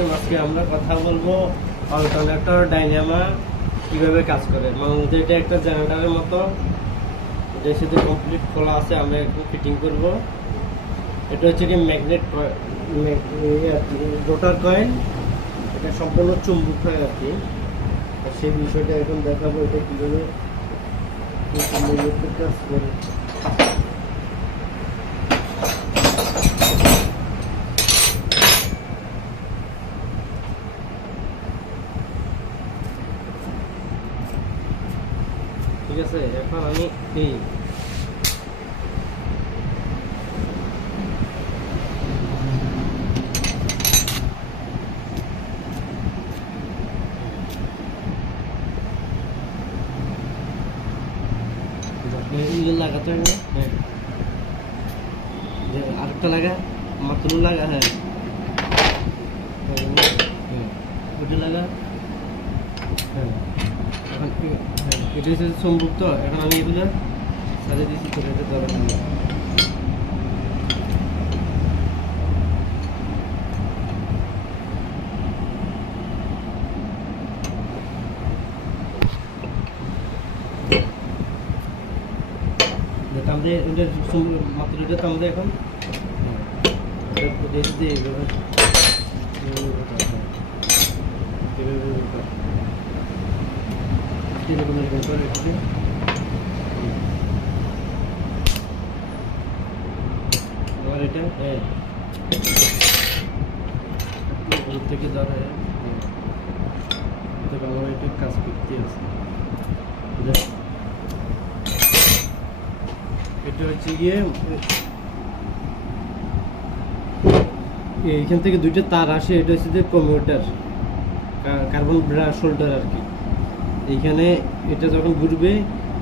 আলাইকুম। আজকে আমরা কথা বলবো অল্টারনেটর ডাইনামা কিভাবে কাজ করে। মানে এটা একটা জেনারেটরের মতো, এটার সাথে কমপ্লিট খোলা আছে। আমরা একটু ফিটিং করব। এটা হচ্ছে কি ম্যাগনেট রোটার কয়েল, এটা সম্পূর্ণ চুম্বক হয় আর কি। আর সেই বিষয়টা এখন দেখাবো, এটা কীভাবে কাজ করে। ঠিক আছে, এখন আমি এই লাগাতে হবে। হ্যাঁ, আরেকটা লাগা, মাত্র লাগা। হ্যাঁ হ্যাঁ, ওটা লাগা। হ্যাঁ, এখন এটা হচ্ছে চুম্বক। তো এখন আমি এগুলো সারিয়ে দিচ্ছি, তো এটা দরকার নেই। আমাদের এটা মাত্র এটা তো আমাদের এখন আমার এটা থেকে ধরে আমার এটা কাজ করতে আছে। এটা হচ্ছে গিয়ে এইখান থেকে দুইটা তার আসে। এটা হচ্ছে যে কমিউটার, কার্বন ব্রাশ হোল্ডার আর কি। এইখানে এটা যখন ঘুরবে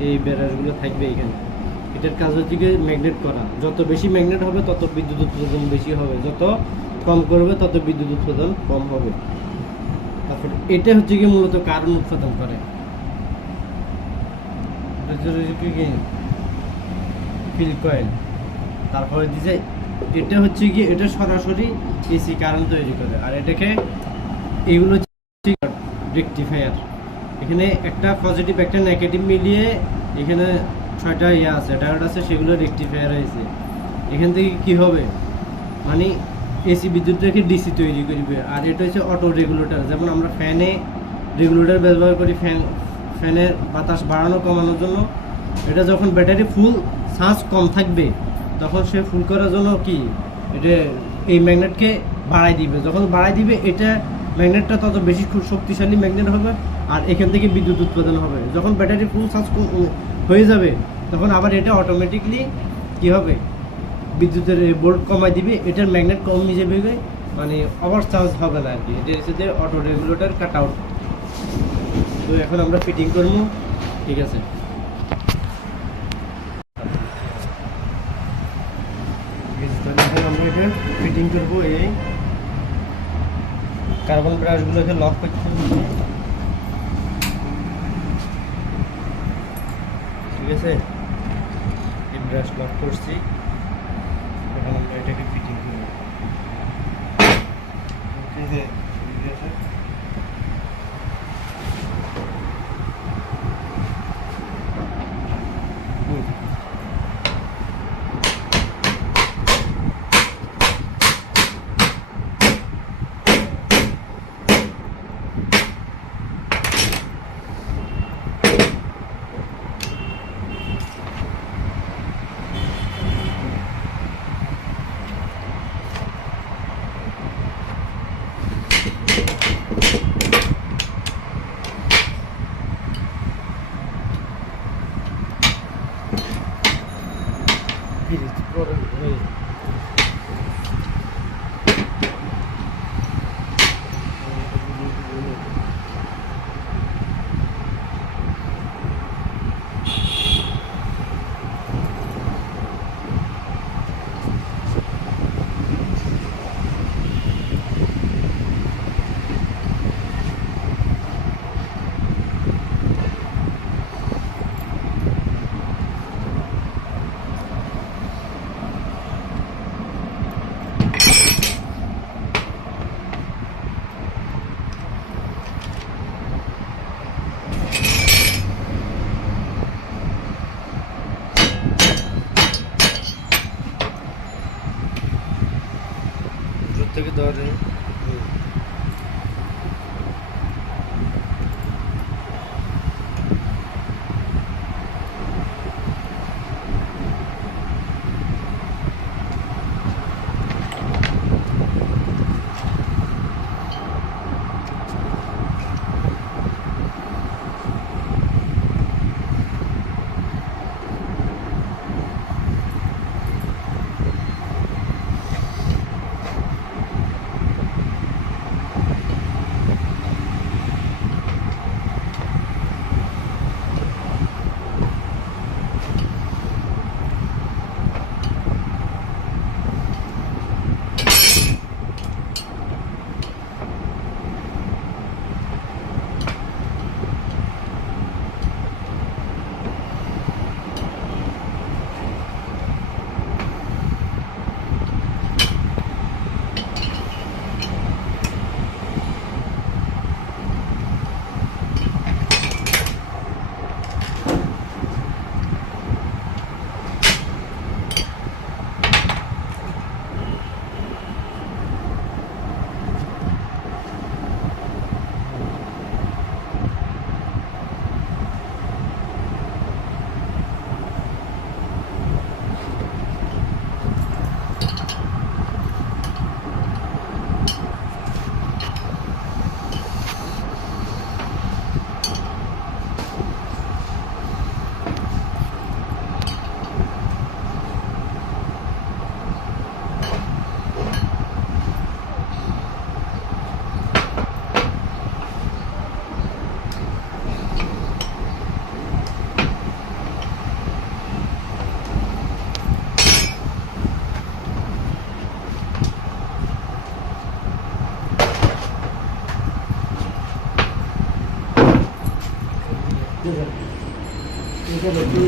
এই ব্রাশগুলো থাকবে এইখানে। এটার কাজ হচ্ছে গিয়ে ম্যাগনেট করা। যত বেশি ম্যাগনেট হবে তত বিদ্যুৎ উৎপাদন বেশি হবে, যত কম করবে তত বিদ্যুৎ উৎপাদন কম হবে। তারপর এটা হচ্ছে গিয়ে মূলত কার্বন উৎপাদন করে। ফিল কয়েল। তারপরে দিছে এটা হচ্ছে গিয়ে এটা সরাসরি এসি কারেন্ট তৈরি করে। আর এটাকে এগুলো রেকটিফায়ার। এখানে একটা পজিটিভ একটা নেগেটিভ মিলিয়ে এখানে 6টা আছে, ডায়োড আছে, সেগুলো রেকটিফায়ার হয়েছে। এখান থেকে কি হবে, মানে এসি বিদ্যুৎ রেখে ডিসি তৈরি করবে। আর এটা হচ্ছে অটো রেগুলেটর। যেমন আমরা ফ্যানে রেগুলেটর ব্যবহার করি, ফ্যানের বাতাস বাড়ানো কমানোর জন্য। এটা যখন ব্যাটারি ফুল চার্জ কম থাকবে তখন সে ফুল করার জন্য কি এটা এই ম্যাগনেটকে বাড়াই দিবে। যখন বাড়াই দিবে এটা ম্যাগনেটটা তত বেশি খুব শক্তিশালী ম্যাগনেট হবে, আর এখান থেকে বিদ্যুৎ উৎপাদন হবে। যখন ব্যাটারি ফুল চার্জ হয়ে যাবে তখন আবার এটা অটোমেটিকলি কি হবে, বিদ্যুতের ভোল্ট কমাই দিবে, এটার ম্যাগনেট কমে যাবে, মানে ওভার চার্জ হবে না আর কি। এটা হচ্ছে যে অটো রেগুলেটর কাট আউট। তো এখন আমরা ফিটিং করবো। ঠিক আছে, আমরা এটা ফিটিং করবো। এই কার্বন ব্রাশগুলোকে লক করতে হবে। ঠিক আছে, এই ব্রাশ লক করছি। এখন আমরা এটাকে ফিটিং করবো। ঠিক আছে, দেওয়া যায়।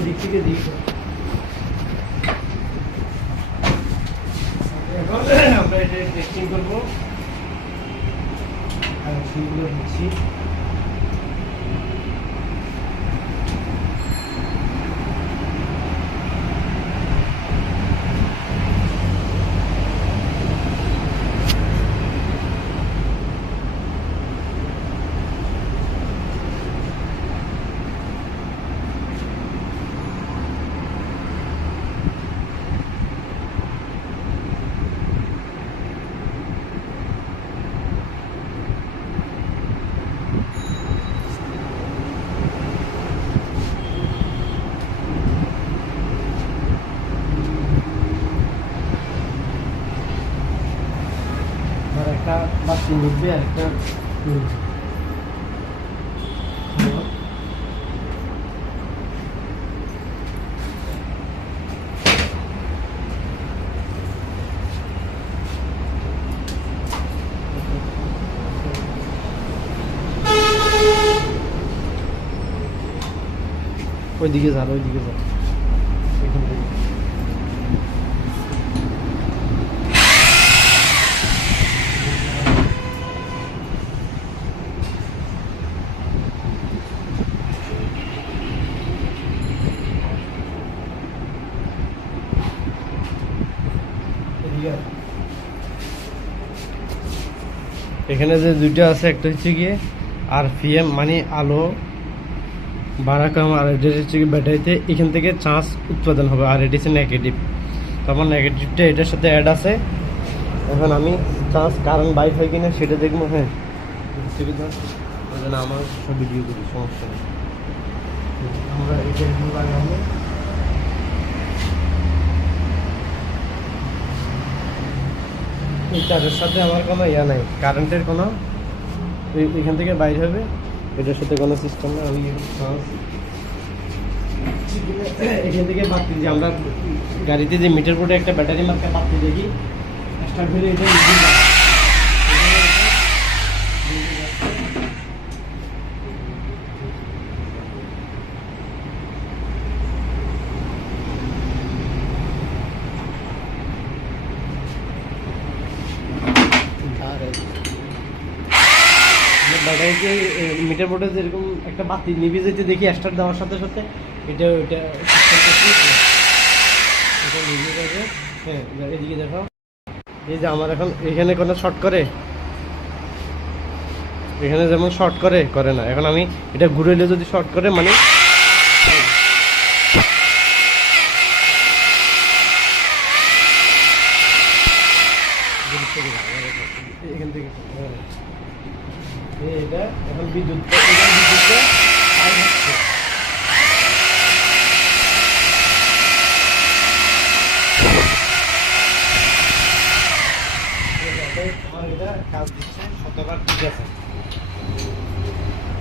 দিক থেকে আমরা এটা টেস্টিং করবো। কানেকশনগুলো দিচ্ছি। একটা বাচ্চা নিবে আর একটা ওইদিকে যা ওইদিকে যা এখান থেকে এখানে যে দুইটা আছে একটা হচ্ছে গিয়ে আরপিএম মানে আলো বাড়া কম, আর এটা হচ্ছে কি ব্যাটারিতে এখান থেকে চার্জ উৎপাদন হবে, আর এটা হচ্ছে নেগেটিভ। তখন নেগেটিভটা এটার সাথে অ্যাড আছে। এখন আমি চার্জ কারেন্ট বাইক হয় কিনা সেটা দেখবো। হ্যাঁ আমার সব ভিডিও করি, সমস্যা নেই। আমরা এটা লাগাবো। এই চার্জের সাথে আমার কোনো ইয়া নাই, কারেন্টের কোনো এখান থেকে বাইর হবে, এটার সাথে কোনো সিস্টেম না। আমি এখান থেকে বাতি যে আমরা গাড়িতে যে মিটার বোর্ডে একটা ব্যাটারি মার্কা বাতি দেখি স্টার্ট হলে এটা ব্যাটারিতে মিটার বোর্ডে যেরকম একটা বাতি নিভে যেতে দেখি স্টার্ট দেওয়ার সাথে সাথে এটা ওইটা নিভে যাবে। হ্যাঁ এদিকে দেখো, এই যে আমার এখন এখানে কোনো শর্ট করে, এখানে যেমন শর্ট করে না। এখন আমি এটা ঘুরেলে যদি শর্ট করে মানে এখান থেকে এটা এখন বিদ্যুৎটা আমার এটা কাজ দিচ্ছে শতভাগ ঠিক আছে।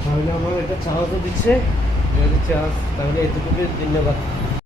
তাহলে আমার এটা চার্জও দিচ্ছে, চার্জ, তাহলে এতটুকু ধন্যবাদ।